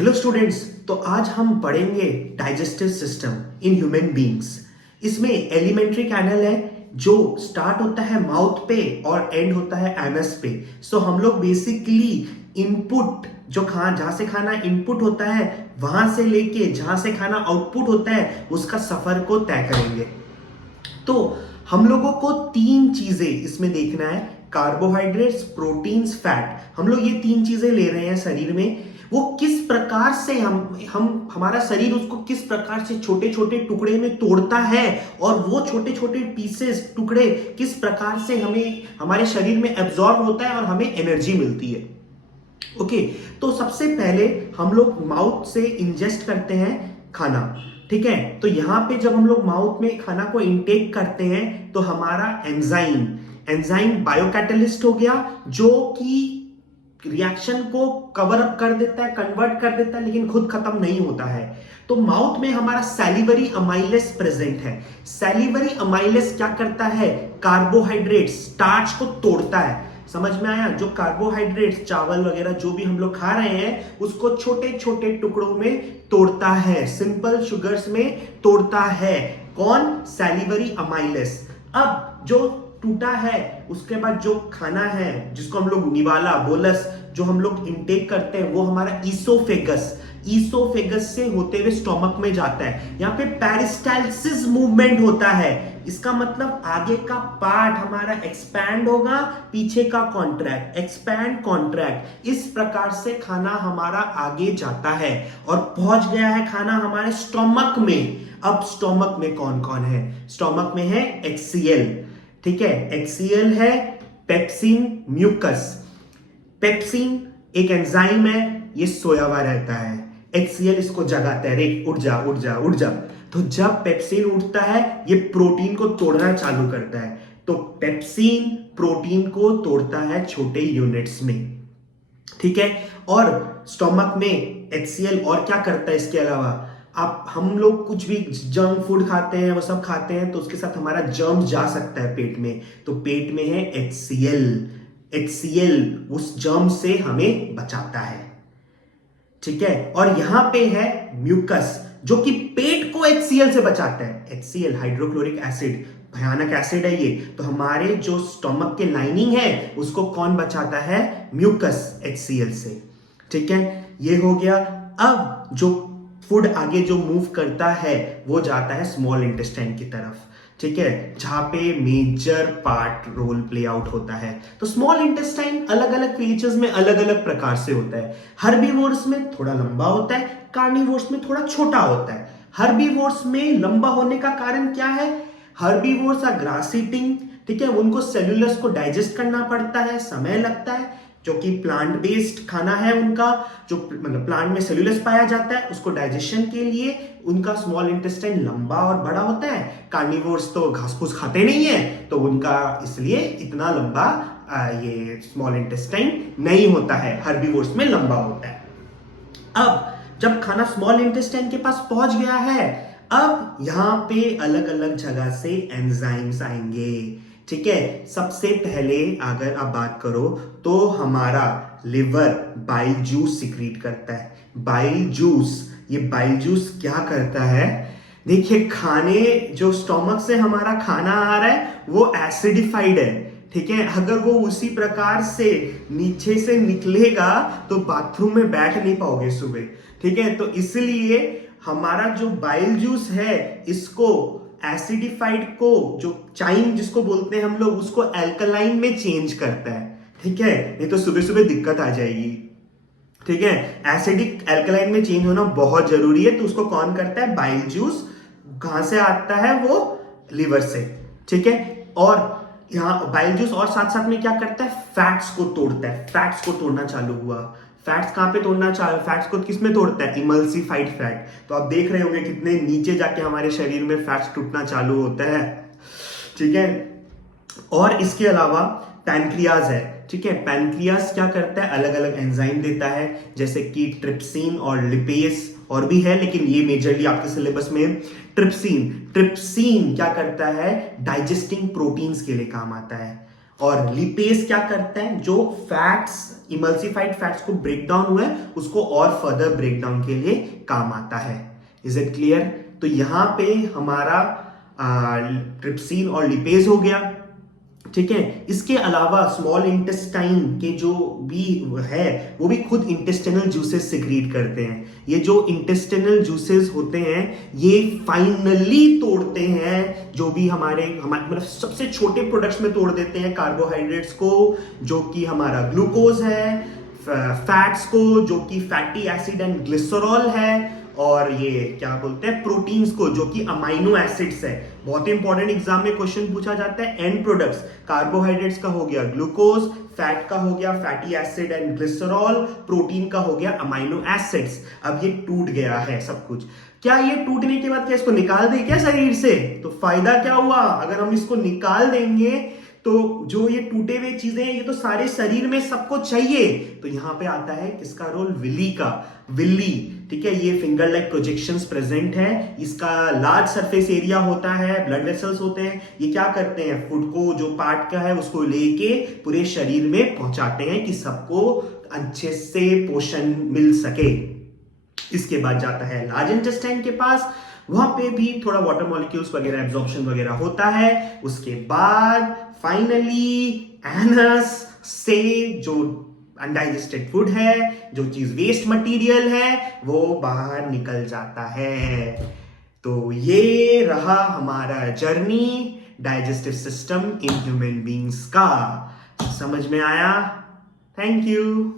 Hello students. तो आज हम पढ़ेंगे digestive system in human beings. इसमें एलिमेंट्री कैनल है जो स्टार्ट होता है माउथ पे और एंड होता है एनस पे। सो हम लोग बेसिकली इनपुट जो जहां से खाना इनपुट होता है वहां से लेके जहां से खाना आउटपुट होता है उसका सफर को तय करेंगे। तो हम लोगों को तीन चीजें इसमें देखना है, कार्बोहाइड्रेट्स, प्रोटीन्स, फैट। हम लोग ये तीन चीजें ले रहे हैं शरीर में। वो किस प्रकार से हम हमारा शरीर उसको किस प्रकार से छोटे छोटे टुकड़े में तोड़ता है और वो छोटे छोटे पीसेस टुकड़े किस प्रकार से हमें हमारे शरीर में एब्जॉर्ब होता है और हमें एनर्जी मिलती है। ओके, तो सबसे पहले हम लोग माउथ से इंजेस्ट करते हैं खाना। ठीक है, तो यहां पे जब हम लोग माउथ में खाना को इनटेक करते हैं तो हमारा एंजाइम एंजाइम बायोकैटलिस्ट हो गया जो कि रिएक्शन को कवर अप कर देता है, कन्वर्ट कर देता है, लेकिन खुद खत्म नहीं होता है। तो माउथ में हमारा सैलिवरी अमाइलेस प्रेजेंट है। सैलिवरी अमाइलेस क्या करता है? कार्बोहाइड्रेट स्टार्च को तोड़ता है। समझ में आया? जो कार्बोहाइड्रेट्स चावल वगैरह जो भी हम लोग खा रहे हैं उसको छोटे छोटे टुकड़ों में तोड़ता है, सिंपल शुगर्स में तोड़ता है। कौन? Salivary amylase. अब जो टूटा है उसके बाद जो खाना है जिसको हम लोग निवाला बोलस जो हम लोग इनटेक करते हैं वो हमारा ईसोफेगस से होते हुए स्टोमक में जाता है। यहाँ पे पेरिस्टाल्सिस मूवमेंट होता है। इसका मतलब आगे का पार्ट हमारा एक्सपैंड होगा, पीछे का कॉन्ट्रैक्ट, एक्सपैंड कॉन्ट्रैक्ट। इस प्रकार से खाना हमारा आगे जाता है और पहुंच गया है खाना हमारे स्टोमक में। अब स्टोमक में कौन कौन है? स्टोमक में है HCl। ठीक है, HCl है, पेप्सिन, म्यूकस। पेप्सिन एक एंजाइम है, ये सोया हुआ रहता है। HCl इसको जगाता है, रे उठ जा उठ जा उठ जा। तो जब पेप्सिन उठता है ये प्रोटीन को तोड़ना चालू करता है। तो पेप्सिन प्रोटीन को तोड़ता है छोटे यूनिट्स में। ठीक है, और स्टोमक में HCl और क्या करता है इसके अलावा? आप हम लोग कुछ भी जंक फूड खाते हैं वो सब खाते हैं तो उसके साथ हमारा जर्म जा सकता है पेट में। तो पेट में है HCl उस जर्म से हमें बचाता है। ठीक है, और यहां पे है म्यूकस जो कि पेट को HCl से बचाता है। HCl हाइड्रोक्लोरिक एसिड, भयानक एसिड है ये। तो हमारे जो स्टोमक के लाइनिंग है उसको कौन बचाता है? म्यूकस HCl से। ठीक है, ये हो गया। अब जो फूड आगे जो मूव करता है वो जाता है स्मॉल इंटेस्टाइन की तरफ। ठीक है, जहां पे major part role play out होता है। तो स्मॉल इंटेस्टाइन अलग अलग क्रिएचर्स में अलग अलग प्रकार से होता है। हर्बीवोर्स में थोड़ा लंबा होता है, कार्निवोर्स में थोड़ा छोटा होता है। हर्बीवोर्स में लंबा होने का कारण क्या है? Herbivores are grass eating. ठीक है, उनको सेल्यूलस को डाइजेस्ट करना पड़ता है, समय लगता है। जो कि प्लांट बेस्ड खाना है उनका, जो मतलब प्लांट में सेल्यूलस पाया जाता है उसको डाइजेशन के लिए उनका स्मॉल इंटेस्टाइन लंबा और बड़ा होता है। कार्निवोर्स तो घास फूस खाते नहीं है तो उनका इसलिए इतना लंबा ये स्मॉल इंटेस्टाइन नहीं होता है, हर्बीवोर्स में लंबा होता है। अब जब खाना स्मॉल इंटेस्टाइन के पास पहुंच गया है, अब यहां पे अलग अलग जगह से एंजाइम्स आएंगे। ठीक है, सबसे पहले अगर आप बात करो तो हमारा लिवर बाइल जूस सिक्रीट करता है। बाइल जूस, ये बाइल जूस क्या करता है? देखिए, खाने जो स्टोमक से हमारा खाना आ रहा है वो एसिडिफाइड है। ठीक है, अगर वो उसी प्रकार से नीचे से निकलेगा तो बाथरूम में बैठ नहीं पाओगे सुबह। ठीक है, तो इसलिए हमारा जो बाइल जूस है इसको एसिडिफाइड को, जो चाइम जिसको बोलते हैं हम लोग, उसको एल्कलाइन में चेंज करता है। ठीक है, नहीं तो सुबह सुबह दिक्कत आ जाएगी। ठीक है, एसिडिक एल्कलाइन में चेंज होना बहुत जरूरी है। तो उसको कौन करता है? Bile juice. कहां से आता है वो? लिवर से। ठीक है, और यहाँ बाइल जूस और साथ साथ में क्या करता है? फैट्स को तोड़ता है। फैट्स को तोड़ना चालू हुआ। फैट्स कहां पे तोड़ना चाहे? फैट्स को किस में तोड़ता है? Emulsified fat. तो आप देख रहे होंगे कितने नीचे जाके हमारे शरीर में फैट्स टूटना चालू होता है। ठीक है, और इसके अलावा पैनक्रियाज है। ठीक है, पैनक्रियाज क्या करता है? अलग अलग एंजाइम देता है, जैसे कि ट्रिप्सिन और लिपेस, और भी है लेकिन ये मेजरली आपके सिलेबस में ट्रिप्सिन क्या करता है? डाइजेस्टिंग प्रोटीन्स के लिए काम आता है। और लिपेज क्या करता है, जो फैट्स, इमल्सिफाइड फैट्स को ब्रेक डाउन हुआ है उसको और फर्दर ब्रेक डाउन के लिए काम आता है। Is it clear? तो यहां पे हमारा ट्रिप्सिन और लिपेज हो गया, ठीक है। इसके अलावा स्मॉल इंटेस्टाइन के जो भी है वो भी खुद इंटेस्टिनल जूसेस सिक्रीट करते हैं। ये जो इंटेस्टिनल जूसेस होते हैं ये फाइनली तोड़ते हैं जो भी हमारे मतलब सबसे छोटे प्रोडक्ट्स में तोड़ देते हैं कार्बोहाइड्रेट्स को, जो कि हमारा ग्लूकोज है, फैट्स को जो कि फैटी एसिड एंड ग्लिसरॉल है, और ये क्या बोलते हैं प्रोटीन्स को जो कि अमाइनो एसिड्स है। बहुत इंपॉर्टेंट एग्जाम में क्वेश्चन पूछा जाता है, एंड प्रोडक्ट्स कार्बोहाइड्रेट्स का हो गया ग्लूकोज, फैट का हो गया fatty acid and glycerol, protein का हो गया अमाइनो एसिड्स। अब ये टूट गया है सब कुछ। क्या ये टूटने के बाद क्या इसको निकाल दे क्या शरीर से? तो फायदा क्या हुआ? अगर हम इसको निकाल देंगे तो जो ये टूटे हुए चीजें हैं ये तो सारे शरीर में सबको चाहिए। तो यहां पे आता है किसका रोल? विली का। विली, ठीक है, ये फिंगर लाइक प्रोजेक्शंस प्रेजेंट है, इसका लार्ज सरफेस एरिया होता है, ब्लड वेसल्स होते हैं। ये क्या करते हैं? फूड को जो पार्ट का है उसको लेके पूरे शरीर में पहुंचाते हैं कि सबको अच्छे से पोषण मिल सके। इसके बाद जाता है लार्ज इंटेस्टाइन के पास, वहां पे भी थोड़ा वाटर मॉलिक्यूल्स वगैरह एब्जॉर्प्शन वगैरह होता है। उसके बाद फाइनली एनस से जो अनडाइजेस्टेड फूड है, जो चीज वेस्ट मटेरियल है, वो बाहर निकल जाता है। तो ये रहा हमारा journey digestive system in human beings का। समझ में आया? Thank you.